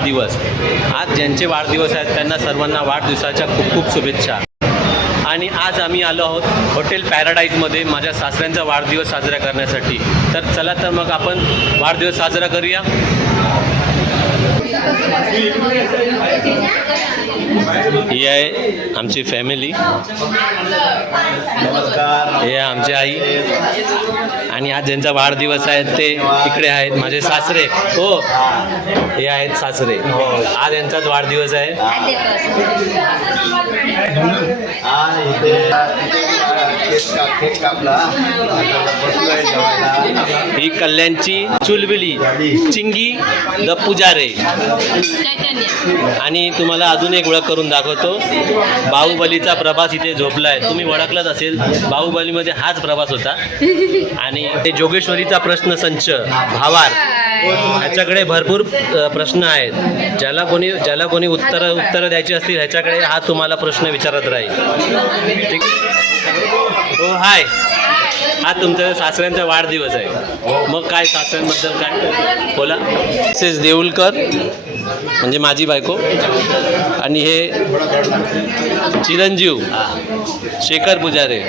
वाढदिवस. आज ज्यांचे वाढदिवस आहेत त्यांना सर्वांना वाढदिवसाच्या खूप खूप शुभेच्छा. आणि आज आम्ही आलो आहोत हॉटेल पॅराडाईजमध्ये माझ्या सासऱ्यांचा वाढदिवस साजरा करण्यासाठी. तर चला तर मग आपण वाढदिवस साजरा करूया. ही आहे आमची फॅमिली हे आमची आई. आणि आज ज्यांचा वाढदिवस आहे ते इकडे आहेत माझे सासरे. हो. हे आहेत सासरे. आज यांचाच वाढदिवस आहे. हा इथे. केक कापला ही कल्याणची चुलबिली चिंगी द पुजारे. आणि तुम्हाला अजून एक ओळख करून दाखवतो. बाहुबलीचा प्रभास इथे झोपलाय. तुम्ही ओळखलाच असेल बाहुबलीमध्ये हाच प्रभास होता. आणि ते जोगेश्वरीचा प्रश्न संच भावार ह्याच्याकडे भरपूर प्रश्न आहेत. ज्याला कोणी ज्याला कोणी उत्तर उत्तरं द्यायची असतील ह्याच्याकडे हा तुम्हाला प्रश्न विचारत राहील. ठीक हो हाय. हा तुमच्या सासऱ्यांचा वाढदिवस आहे. मग काय सासऱ्यांबद्दल काय? बोला. मिसेस देऊलकर म्हणजे माझी बायको आणि हे चिरंजीव शेखर पुजारे.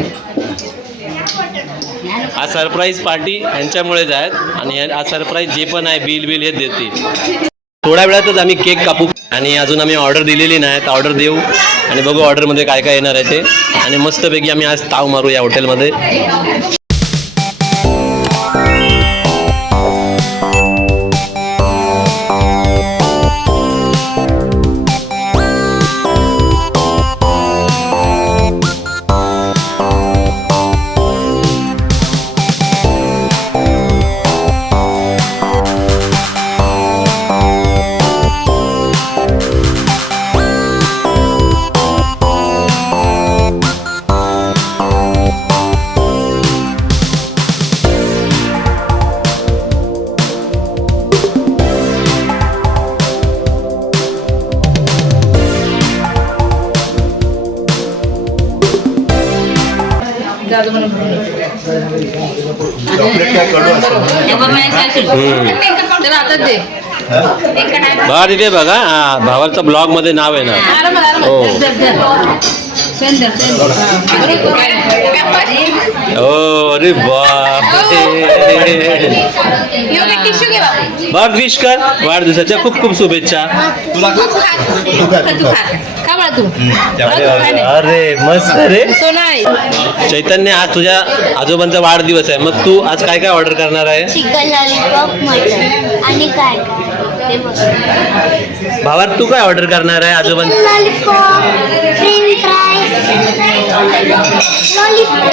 हा सरप्राईज पार्टी यांच्यामुळेच आहेत आणि हे- हा सरप्राईज जे पण आहे बिल बिल हे देतील. थोड्या वेळातच आम्ही केक कापू. आणि अजून आम्ही ऑर्डर दिलेली नाही तर ऑर्डर देऊ. आणि बघू ऑर्डरमध्ये काय काय येणार आहे ते. आणि मस्तपैकी आम्ही आज ताव मारू या हॉटेलमध्ये बघा तिथे बघा हा भावाचा ब्लॉगमध्ये नाव आहे ना. हो हो. अरे बाबा बघ विश कर वाढदिवसाच्या खूप खूप शुभेच्छा. तुला तू. अरे मस्त रे. चैतन्य आज तुझ्या आजोबांचा वाढदिवस आहे. मग तू आज काय काय ऑर्डर करणार आहे? चिकन लॉलीपॉप मटन आणि काय? काय ते बघ भावात तू काय ऑर्डर करणार आहे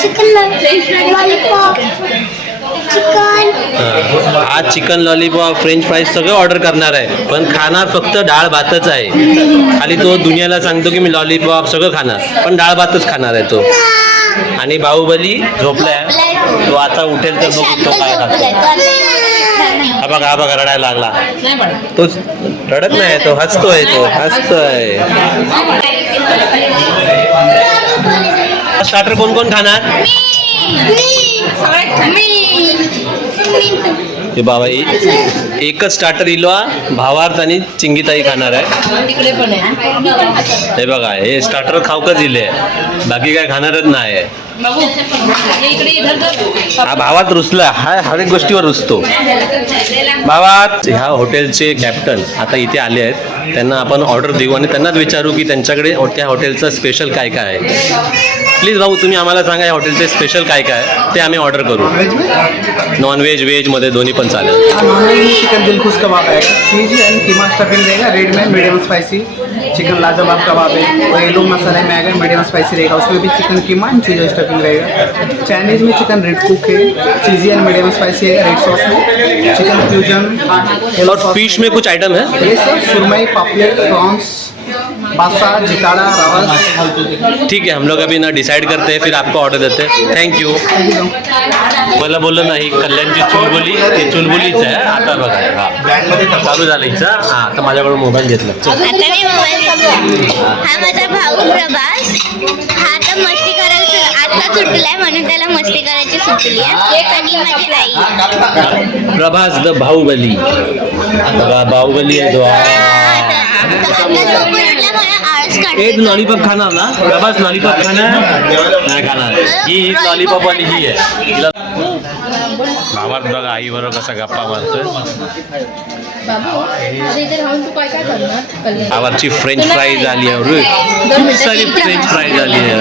चिकन लॉलीपॉप हा. आज चिकन लॉलीपॉप फ्रेंच फ्राईज सगळं ऑर्डर करणार आहे. पण खाणार फक्त डाळ भातच आहे. खाली तो दुनियाला सांगतो की मी लॉलीपॉप सगळं खाणार पण डाळ भातच खाणार आहे तो. आणि बाहुबली झोपलाय. तो आता उठेल तर बघू तो काय खातो. हा बघा हा बघा रडायला लागला. नाही तो रडत नाही तो हसतोय तो हसतोय. स्टार्टर कोण कोण खाणार ते बाबा एकच स्टार्टर इलो भावार्थ आणि चिंगीताई खाणार आहे. हे. बघा हे स्टार्टर खाऊकच दिले बाकी काय खाणारच नाही. हा भावात रुसला. हा हर एक गोष्टीवर रुसतो. भावात ह्या हॉटेलचे कॅप्टन आता इथे आले आहेत. त्यांना आपण ऑर्डर देऊ आणि त्यांनाच विचारू की त्यांच्याकडे त्या हॉटेलचं स्पेशल काय काय आहे. प्लीज भाऊ तुम्ही आम्हाला सांगा या हॉटेलचे स्पेशल काय काय ते आम्ही ऑर्डर करू. नॉन व्हेज व्हेजमध्ये दोन्ही पण चालेल नॉन वेज में चिकन दिलखुश कबाब है। चीज़ एंड कीमा स्टफिंग रहेगा रेड में मीडियम स्पाइसी चिकन लाजवाब कबाब है। और येलो मसाले में आएगा मीडियम स्पाइसी रहेगा उसमें भी chicken keema and cheese stuffing रहेगा। चाइनीज़ में चिकन रेड कुक है चीजी एंड मीडियम स्पाइसी है रेड सॉस में। चिकन फ्यूजन और फ़िश में कुछ आइटम है? ये सब सुरमई पापलेट प्रॉन्स जिताड़ा ठीक है हम लोग अभी ना डिसाइड करते हैं फिर आपको ऑर्डर देते हैं। थँक्यू मला बोललं नाही कल्याणची चुलबुली ती चुलबुलीच आहे आता बघा हा. चालू झालं हिचं हा आता माझ्याकडून मोबाईल घेतला. आता मी मोबाईल हा माझा भाऊ प्रभास हा आता मस्ती करायला सुरु- आता सुटलाय म्हणून त्याला मस्ती करायची आहे. आणि माझी आई. प्रभास द बाहुबली बाहुबली आहे तो हा, आता आता झोपून उठल्यामुळे आळस ए काढते तू. लॉलीपॉप खाणार ना? प्रभास लॉलीपॉप खाणार. नाही खाणार. ही ही लॉलीपॉप वाली ही आहे. भावात बघा आई बरोबर कसा गप्पा मारतोय. भावाची फ्रेंच फ्राईज आली आहे अरे खूप सारी फ्रेंच फ्राईज आली आहे.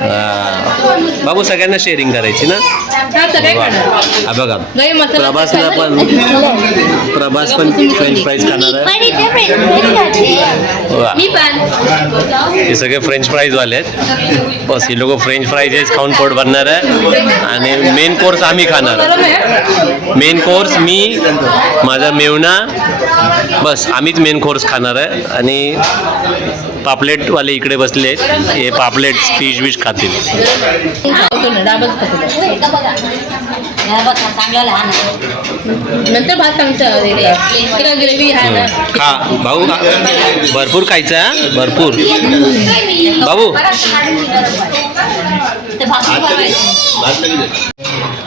हा. बाबू सगळ्यांना शेअरिंग करायची ना? हा बघा. प्रभासला पण प्रभास पण फ्रेंच फ्राईज खाणार आहे. हे सगळे फ्रेंच फ्राईज वाले आहेत. बस हे लोक फ्रेंच फ्राईजेस खाऊन पोट भरणार आहे. आणि मेन कोर्स आम्ही खाणार आहे मेन कोर्स मी माझा मेवणा बस आम्हीच मेन कोर्स खाणार आहे. आणि पापलेटवाले इकडे बसले आहेत. हे पापलेट फिश विश खातील. नंतर भात सांगतं खा भाऊ भरपूर खायचं आहे हा? भरपूर. बाबू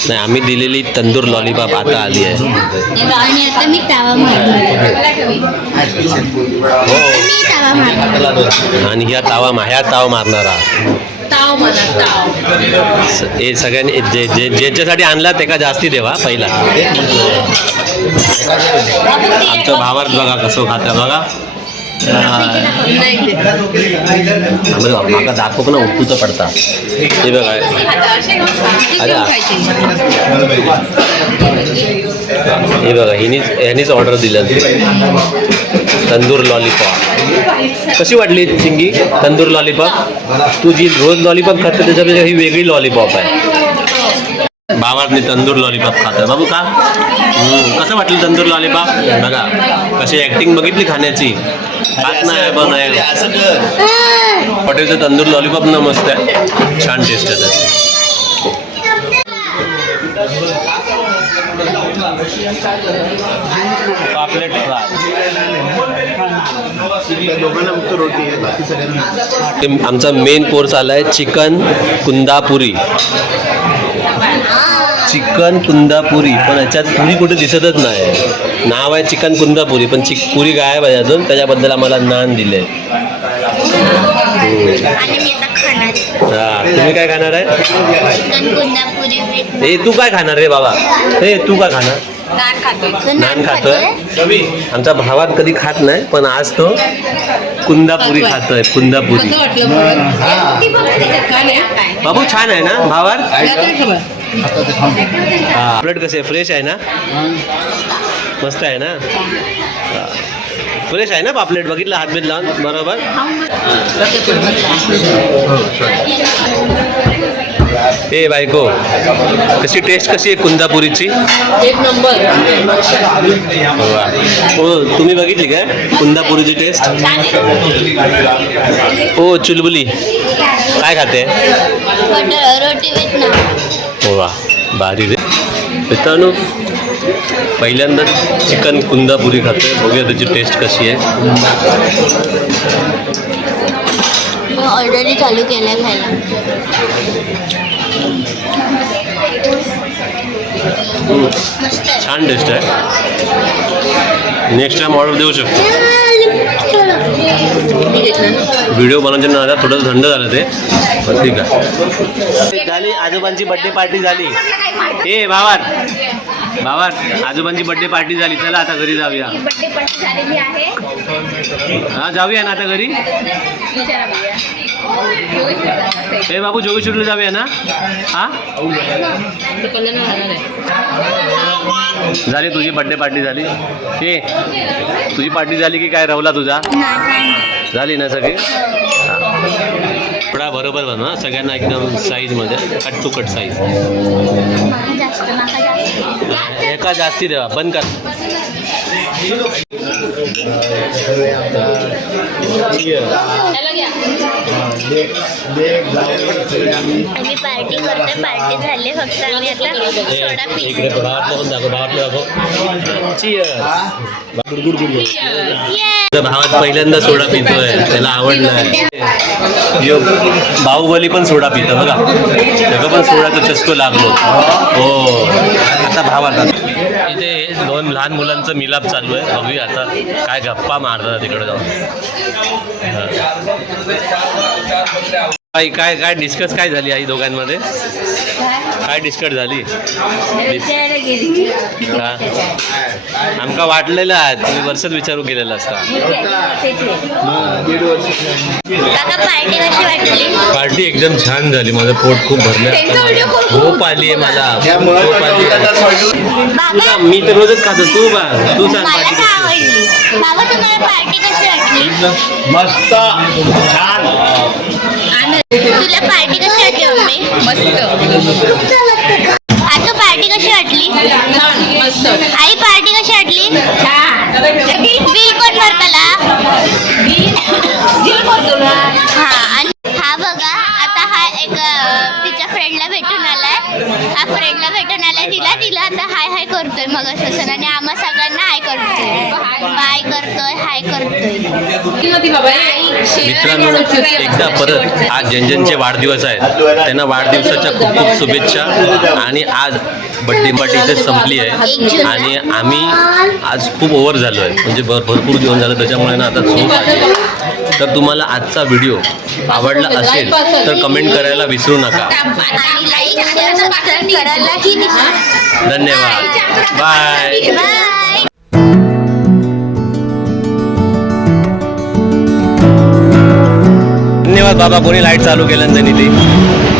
नाही आम्ही दिलेली तंदूर लॉलीपॉप आता आली आहे. आणि आता मी तावा मारणार हो. आणि ह्या तावा ह्या ताव मारणारा. हे सगळ्यांनी जे जे ज्याच्यासाठी आणला ते का जास्ती देवा पहिला. आमचं भावार्थ बघा कसं खातं बघा. माका दाखव ना उठूचं पडता हे बघा अरे. हे बघा हिनीच ह्यानीच ऑर्डर दिलं तंदूर लॉलीपॉप कशी वाटली चिंगी तंदूर लॉलीपॉप तू जी रोज लॉलीपॉप खाते त्याच्यापेक्षा ही वेगळी लॉलीपॉप आहे? भावातनी तंदूर लॉलीपॉप खातं बाबू का? कसं वाटलं तंदूर लॉलीपॉप बघा कशी ॲक्टिंग बघितली खाण्याची? खात नाही पण आहे हॉटेलचं तंदूर लॉलीपॉप ना मस्त आहे. छान टेस्ट आहे त्याची. पापलेट फ्राय आमचा मेन कोर्स आलाय चिकन कुंदापुरी चिकन कुंदापुरी पण याच्यात पुरी कुठे दिसतच नाही. नाव आहे चिकन कुंदापुरी पण चिक पुरी गायब आहे अजून त्याच्याबद्दल आम्हाला नान दिले. हा तुम्ही काय खाणार आहे? ए तू काय खाणार रे बाबा? ए तू काय खाणार? नान खातोय. आमचा भावात कधी खात नाही पण आज तो कुंदापुरी खातोय कुंदापुरी. बाबू छान आहे ना भावात? हा प्लेट कसे फ्रेश आहे ना? मस्त आहे ना? फ्रेश आहे ना पापलेट? बघितलं हातबीत लावून? बरोबर? ए बायको कशी टेस्ट कशी आहे कुंदापुरीची? एक नंबर. हो तुम्ही बघितली काय कुंदापुरीची टेस्ट हो चुलबुली काय खाते? हो वा भारी रे. मित्रांनो पहिल्यांदा चिकन कुंदापुरी खातोय. बघूया त्याची टेस्ट कशी आहे. ऑलरेडी चालू केलंय खायला. छान टेस्ट आहे. नेक्स्ट टाइम ऑर्डर देऊ शकतो. व्हिडिओ बनवण्याच्या नादात थोडंसं थंड झालं ते. पण ठीक आहे. झाली आजोबांची बड्डे पार्टी झाली. ए भावात भावात आजोबांची बड्डे पार्टी झाली. चला आता घरी जाऊया. बर्थडे पार्टी झालेली आहे. हा जाऊया ना आता घरी? ए बाबू जोगेश्वरला जाऊया ना? हा? झाली तुझी बड्डे पार्टी झाली. ए तुझी पार्टी झाली की काय रवला तुझा? झाली ना सगळी? थोडा बरोबर बनवा सगळ्यांना एकदम साईजमध्ये कट टू कट साईज एका जास्ती देवा बंद कर. आम्ही पार्टी करतोय. पार्टी झाली फक्त आम्ही आता सोडा ए, पितो इकडे भावातलं पण दाखव भावातलं दाखव. गुडगुड गुडगुड भावात पहिल्यांदा सोडा पितोय. त्याला आवडलाय यो बाहुबली पण सोडा पितो बघा. त्याला पण सोडाचा चस्को लागलो. हो. आता भावाला. लहान मुलांचं मिलाप चालू आहे. बघूया आता काय गप्पा मारतात तिकडे जाऊन. हा. काय काय डिस्कस काय झाली आई दोघांमध्ये? काय डिस्कस झाली. आमका वाटलेलं आहे तुम्ही वर्षात विचारू केलेलं असता. पार्टी कशी वाटली? पार्टी एकदम छान झाली माझं पोट खूप भरलं. झोप आली आहे मला. मी तर रोजच खातो तू बा तू सांग पार्टी तर कशी आवडली. बाबा तुम्हाला पार्टी कशी वाटली? मस्त छान. तुला पार्टी कशी वाटली मम्मी? मस्त. आता पार्टी कशी वाटली? मस्त. आई पार्टी कशी वाटली? बिल कोण भरतला? हा आणि हा बघा आता हा एक तिच्या फ्रेंडला भेटून आलाय. हा फ्रेंडला हाय करतोय? मित्रांनो एकदा परत आज ज्यांज्यांचे वाढदिवस आहेत त्यांना वाढदिवसाच्या खूप खूप शुभेच्छा. आणि आज बड्डे पार्टी इथेच संपली आहे. आणि आम्ही आज खूप ओव्हर झालो आहे म्हणजे भर भरपूर जेवण झालं. त्याच्यामुळे ना आता झोप आली. आहे. तर तुम्हाला आजचा व्हिडिओ आवडला असेल तर कमेंट करायला विसरू नका. धन्यवाद. बाय बाबा कोणी लाइट चालू केल्यानंतर ती.